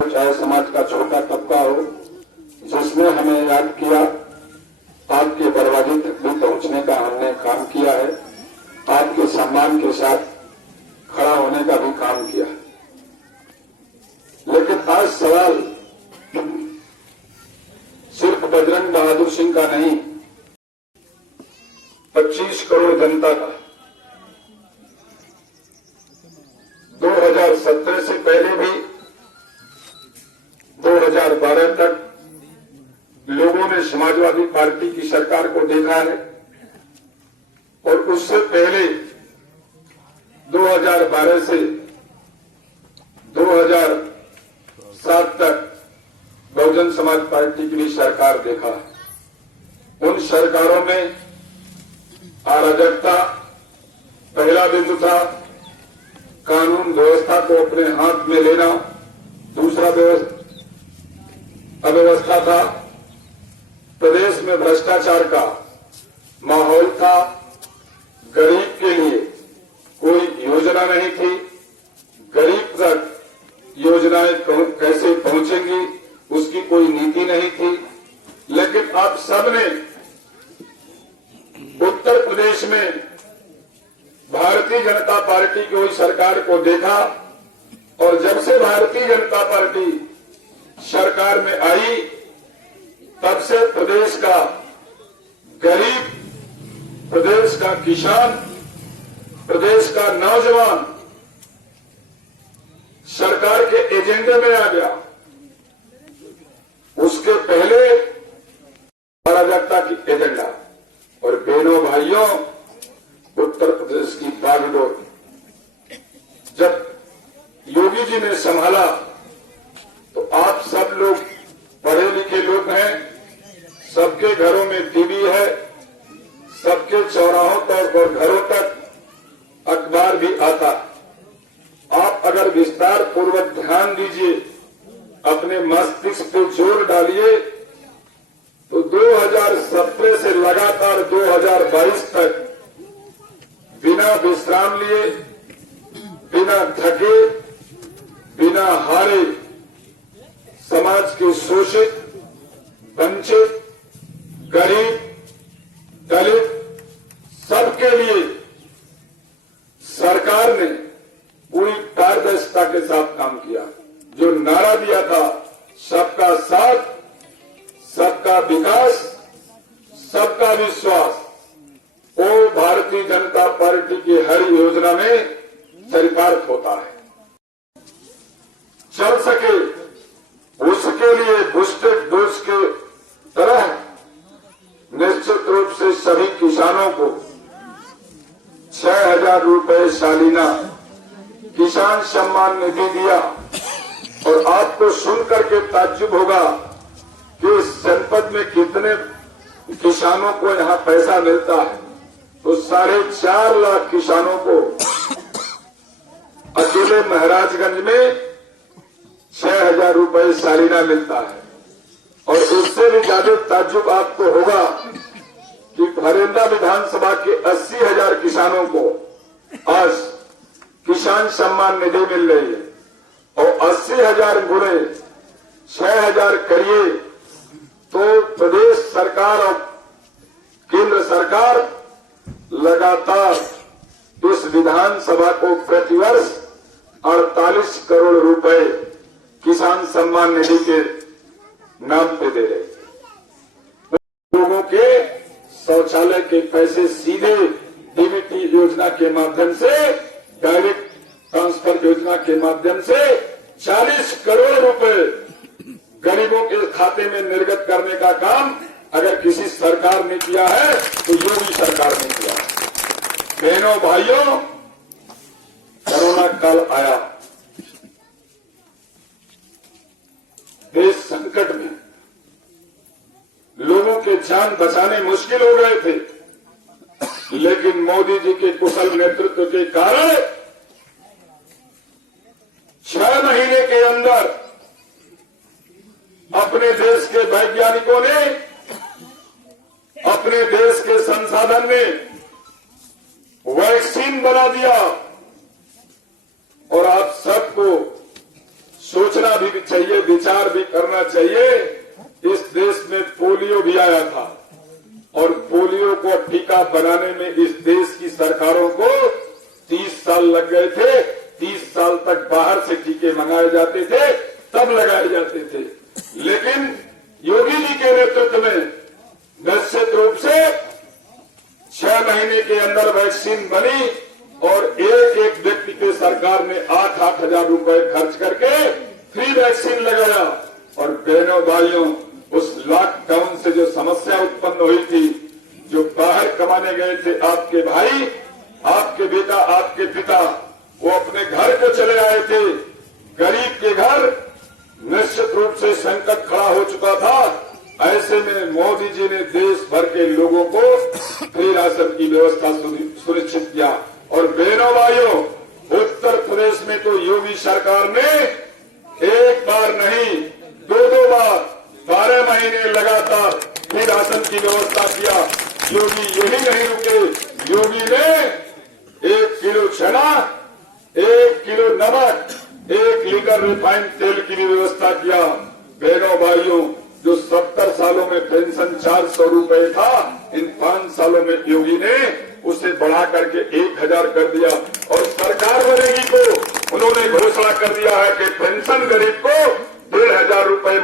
चाहे समाज का छोटा तबका हो, जिसने हमें याद किया, आपके दरवाजे तक भी पहुंचने का हमने काम किया है, आपके सम्मान के साथ खड़ा होने का भी काम किया है। लेकिन आज सवाल सिर्फ बजरंग बहादुर सिंह का नहीं, 25 करोड़ जनता का। 2017 से पहले भी 2012 तक लोगों ने समाजवादी पार्टी की सरकार को देखा है और उससे पहले 2012 से 2007 तक बहुजन समाज पार्टी की भी सरकार देखा है। उन सरकारों में अराजकता पहला बिंदु था, कानून व्यवस्था को अपने हाथ में लेना दूसरा अव्यवस्था था, प्रदेश में भ्रष्टाचार का माहौल था, गरीब के लिए कोई योजना नहीं थी, गरीब तक योजनाएं कैसे पहुंचेंगी उसकी कोई नीति नहीं थी। लेकिन आप सबने उत्तर प्रदेश में भारतीय जनता पार्टी की हुई सरकार को देखा और जब से भारतीय जनता पार्टी सरकार में आई तब से प्रदेश का गरीब, प्रदेश का किसान, प्रदेश का नौजवान सरकार के एजेंडे में आ गया। उसके पहले अराजकता की एजेंडा। और बहनों भाइयों, उत्तर प्रदेश की बागडोर जब योगी जी ने संभाला तो आप सब लोग पढ़े लिखे लोग हैं, सबके घरों में टीवी है, सबके चौराहों तक और घरों तक अखबार भी आता। आप अगर विस्तार पूर्वक ध्यान दीजिए, अपने मस्तिष्क पे जोर डालिए तो 2017 से लगातार 2022 तक बिना विश्राम लिए, बिना थके, बिना हारे समाज के शोषित, वंचित, गरीब, दलित सबके लिए सरकार ने पूरी पारदर्शिता के साथ काम किया। जो नारा दिया था, सबका साथ, सबका विकास, सबका विश्वास, वो भारतीय जनता पार्टी की हर योजना में चरितार्थ होता है। चल सके उसके लिए बूस्टर डोज के तरह निश्चित रूप से सभी किसानों को 6,000 रुपए सालीना किसान सम्मान निधि दिया। और आपको सुनकर के ताज्जुब होगा कि इस जनपद में कितने किसानों को यहां पैसा मिलता है। तो 4.5 लाख किसानों को अकेले महाराजगंज में 6,000 रुपए सालीना मिलता है। और उससे भी ज्यादा ताज्जुब आपको होगा कि हरियाणा विधानसभा के 80,000 किसानों को आज किसान सम्मान निधि मिल रही है। और 80,000 गुणे 6,000 करिए तो प्रदेश सरकार और केंद्र सरकार लगातार इस विधानसभा को प्रतिवर्ष 48 करोड़ रुपए किसान सम्मान निधि के नाम पे दे रहे हैं। लोगों के शौचालय के पैसे सीधे डीबीटी योजना के माध्यम से, डायरेक्ट ट्रांसफर योजना के माध्यम से 40 करोड़ रुपए गरीबों के खाते में निर्गत करने का काम अगर किसी सरकार ने किया है तो योगी सरकार ने किया है। बहनों भाइयों, कोरोना काल आया, देश संकट में, लोगों के जान बचाने मुश्किल हो गए थे, लेकिन मोदी जी के कुशल नेतृत्व के कारण 6 महीने के अंदर अपने देश के वैज्ञानिकों ने, अपने देश के संसाधन ने वैक्सीन बना दिया और आप सबको सोचना भी चाहिए, विचार भी करना चाहिए। इस देश में पोलियो भी आया था और पोलियो को टीका बनाने में इस देश की सरकारों को 30 साल लग गए थे। 30 साल तक बाहर से टीके मंगाए जाते थे, तब लगाए जाते थे। लेकिन योगी जी के नेतृत्व में निश्चित रूप से 6 महीने के अंदर वैक्सीन बनी और एक एक व्यक्ति पे सरकार ने 8-8 हजार रुपए खर्च करके फ्री वैक्सीन लगाया। और बहनों भाइयों, उस लॉकडाउन से जो समस्या उत्पन्न हुई थी, जो बाहर कमाने गए थे आपके भाई, आपके बेटा, आपके पिता, वो अपने घर को चले आए थे। गरीब के घर निश्चित रूप से संकट खड़ा हो चुका था। ऐसे में मोदी जी ने देश भर के लोगों को फ्री राशन की व्यवस्था सुनिश्चित किया। और बहनों भाइयों, उत्तर प्रदेश में तो योगी सरकार ने एक बार नहीं, 2-2 बार 12 महीने लगातार फ्री राशन की व्यवस्था किया। योगी यही नहीं रुके, योगी ने 1 किलो चना, 1 किलो नमक, 1 लीटर रिफाइंड तेल की भी व्यवस्था किया। बहनों भाइयों, जो 70 सालों में पेंशन 400 रुपए था, इन 5 सालों में योगी ने उसे बढ़ा करके 1000 कर दिया। और सरकार बनेगी तो उन्होंने घोषणा कर दिया है कि पेंशन गरीब को 1500 रुपए